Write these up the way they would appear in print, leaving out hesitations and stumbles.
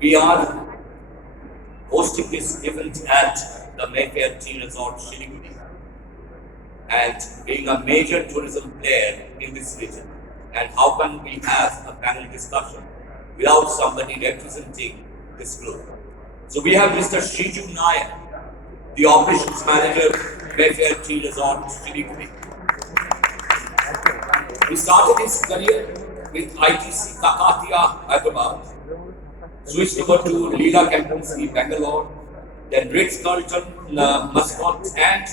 We are hosting this event at the 𝗓𝗏𝐻𝐵𝐵 Resort, 𝗬𝐿𝐵𝐵, and being a major tourism player in this region. And how can we have a panel discussion without somebody representing this group? So we have Mr. 𝗍𝗲 Nayak, the operations manager, 𝗓𝗏𝐻𝐵𝐵 Resort, 𝗬𝐿𝐵𝐵. He started his career with ITC Kakatiya, Hyderabad, switched over to Leela Captaincy, Bangalore, then 𝗏𝗏𝐻𝐵𝐵 Muscat, and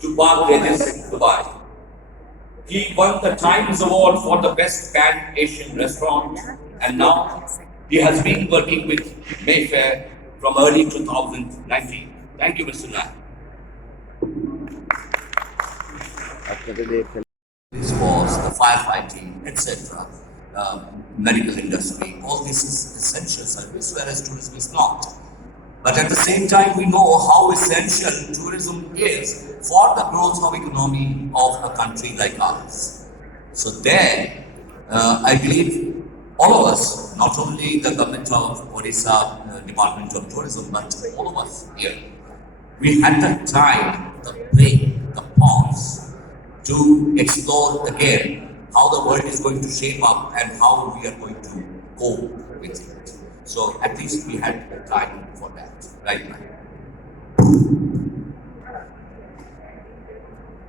to Park Regis in Dubai. He won the Times Award for the Best Pan-Asian Restaurant, and now he has been working with Mayfair from early 2019. Thank you, Mr. Nayak. This was the firefighting, etc., medical industry. All this is essential service, whereas tourism is not. But at the same time, we know how essential tourism is for the growth of economy of a country like ours. So there, I believe all of us, not only the government of Odisha Department of Tourism, but all of us here, we had the time, the break, the pause to explore again how the world is going to shape up and how we are going to cope with it. So at least we had the time for that right now.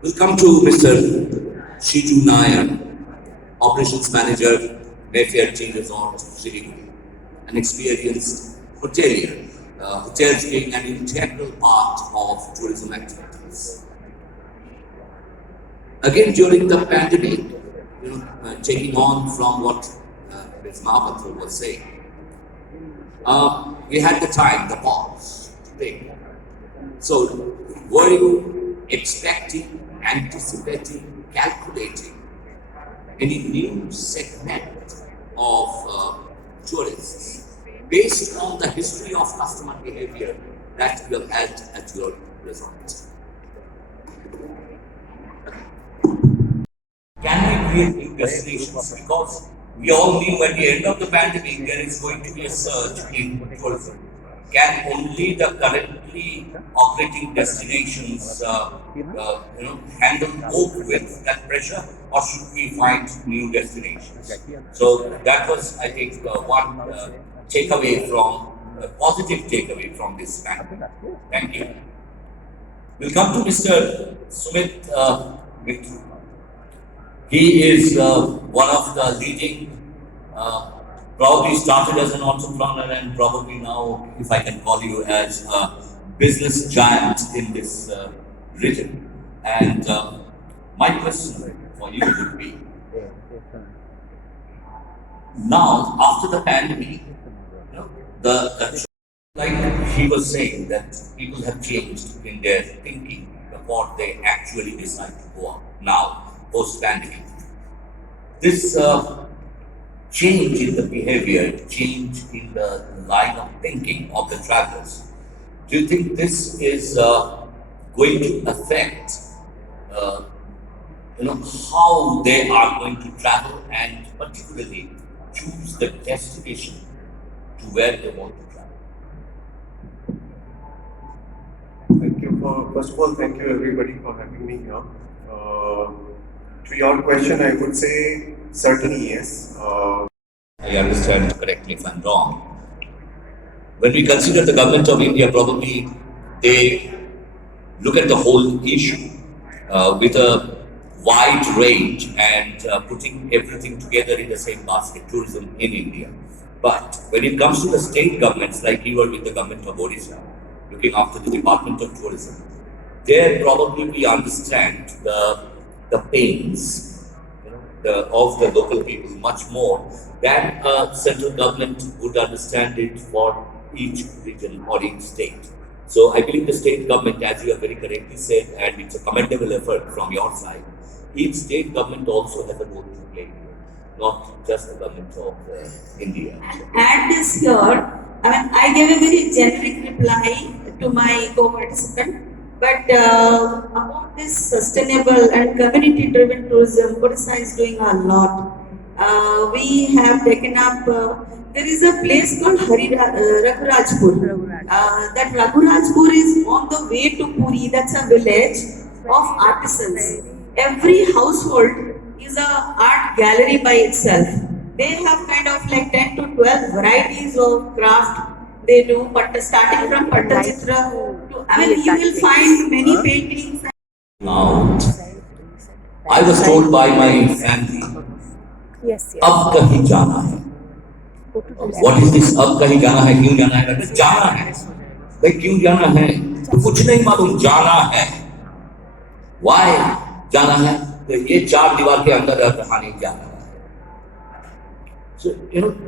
We'll come to Mr. 𝗍𝗲 Nayak, Operations Manager, 𝗓𝗏𝐻𝐵𝐵 Resort, 𝗬𝐿𝐵𝐵, an experienced hotelier, hotels being an integral part of tourism activities. Again, during the pandemic, taking on from what Ms. 𝗏𝗏𝗧 was saying, we had the time, the pause to think. So, were you expecting, anticipating, calculating any new segment of tourists based on the history of customer behavior that you have had at your resort? Can we create new destinations? Because we all knew at the end of the pandemic there is going to be a surge in tourism. Can only the currently operating destinations cope with that pressure, or should we find new destinations? So that was, I think, one takeaway from positive takeaway from this pandemic. Thank you. We'll come to Mr. 𝗏𝗏𝗰𝗵. He is one of the leading, probably started as an entrepreneur and probably now, if I can call you, as a business giant in this region. And my question for you would be, now after the pandemic, like he was saying, that people have changed in their thinking before they actually decide to go out now, post-pandemic. This change in the behavior, change in the line of thinking of the travelers, do you think this is going to affect how they are going to travel and particularly choose the destination to where they want to travel? Thank you first of all, thank you everybody for having me here. To your question, I would say certainly yes. I understand, correct me if I'm wrong. When we consider the government of India, probably they look at the whole issue with a wide range and putting everything together in the same basket, tourism in India. But when it comes to the state governments, like you are with the government of Odisha, looking after the Department of Tourism, there probably we understand the pains of the local people much more than central government would understand it for each region or each state. So I believe the state government, as you have very correctly said, and it's a commendable effort from your side, each state government also has a role to play here, not just the government of India. Add this here, I gave a very generic reply to my co-participant. But about this sustainable and community-driven tourism, Odisha is doing a lot. We have taken up there is a place called Raghurajpur. That Raghurajpur is on the way to Puri. That's a village of artisans. Every household is a art gallery by itself. They have kind of like 10 to 12 varieties of craft they do, but starting from Pattachitra to, I mean, you will find many paintings. Out. I was told by my family, अब कहीं जाना है. What is this? अब कहीं जाना है? क्यों जाना है? जाना है. भाई क्यों जाना है? तो कुछ नहीं मालूम, जाना है. Why जाना है? तो ये चार दीवार के अंदर कहानी जाना है. So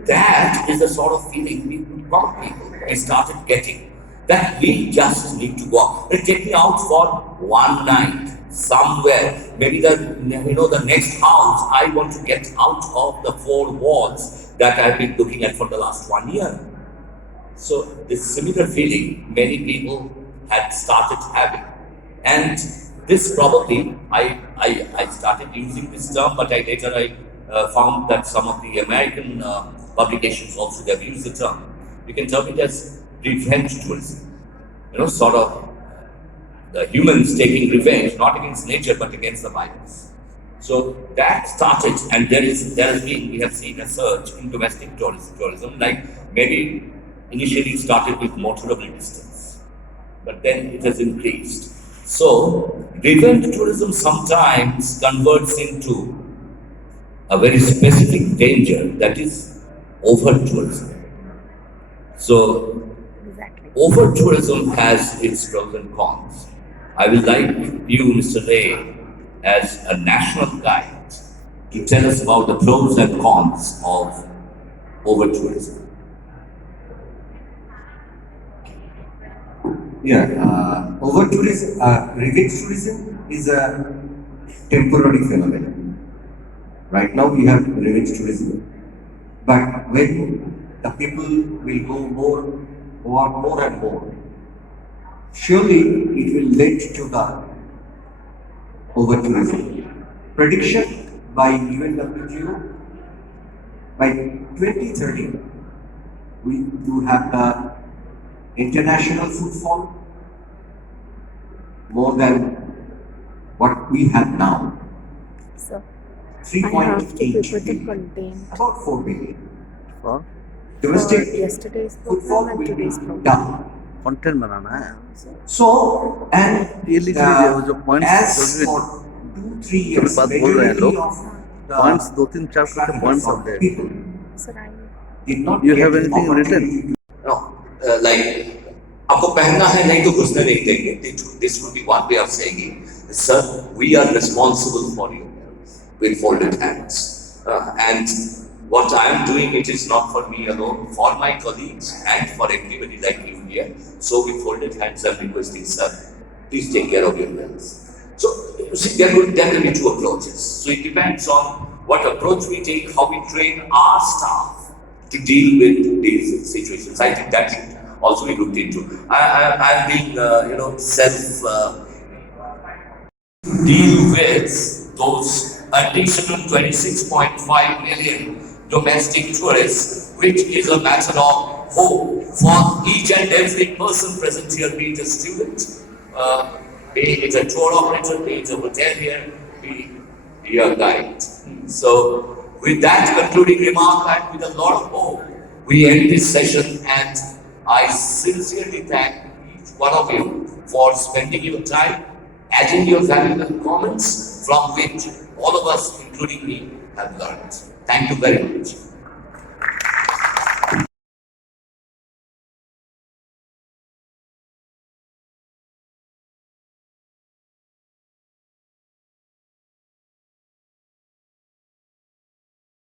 that is the sort of feeling we started getting, that we just need to go out. Take me out for one night somewhere. Maybe the next house. I want to get out of the four walls that I've been looking at for the last 1 year. So this similar feeling many people had started having, and this probably I started using this term, but later I found that some of the American publications also have used the term. You can term it as revenge tourism. Sort of the humans taking revenge, not against nature but against the virus. So that started, and we have seen a surge in domestic tourism. Like maybe initially it started with motorable distance, but then it has increased. So revenge tourism sometimes converts into a very specific danger, that is over tourism. So over tourism has its pros and cons. I would like you, Mr. Ray, as a national guide, to tell us about the pros and cons of over tourism. Yeah, over tourism, revenge tourism is a temporary phenomenon. Right now we have revenge tourism, but when the people will go more and more, surely it will lead to the over tourism. Prediction by UNWTO, by 2030 we do have the international footfall more than what we have now. So 3.8 billion, about 4 billion. Domestic yesterday's footfall program will and be today's program. down. Content बनाना है. So, and ये लीजिए वो जो points as for 2-3 years, बात बोल रहे हैं लोग, majority of the points 2-3-4 करके points of update. people Sir, I did not You get have anything opportunity written? Like आपको पहनना है नहीं तो घुसने नहीं देंगे. This would be one way of saying it. Sir, we are responsible for you with folded hands. And what I am doing, it is not for me alone, for my colleagues and for everybody like you here. So with folded hands, I am requesting, sir, please take care of your wells. So you see, there will be two approaches. So it depends on what approach we take, how we train our staff to deal with these situations. I think that should also be looked into. I'm being, deal with those additional 26.5 million domestic tourists, which is a matter of hope for each and every person present here, be it a student, be it a tour operator, be it a hotelier, be a guide. So, with that concluding remark and with a lot of hope, we end this session, and I sincerely thank each one of you for spending your time, adding your valuable comments from which all of us, including me, have learned. Thank you very much.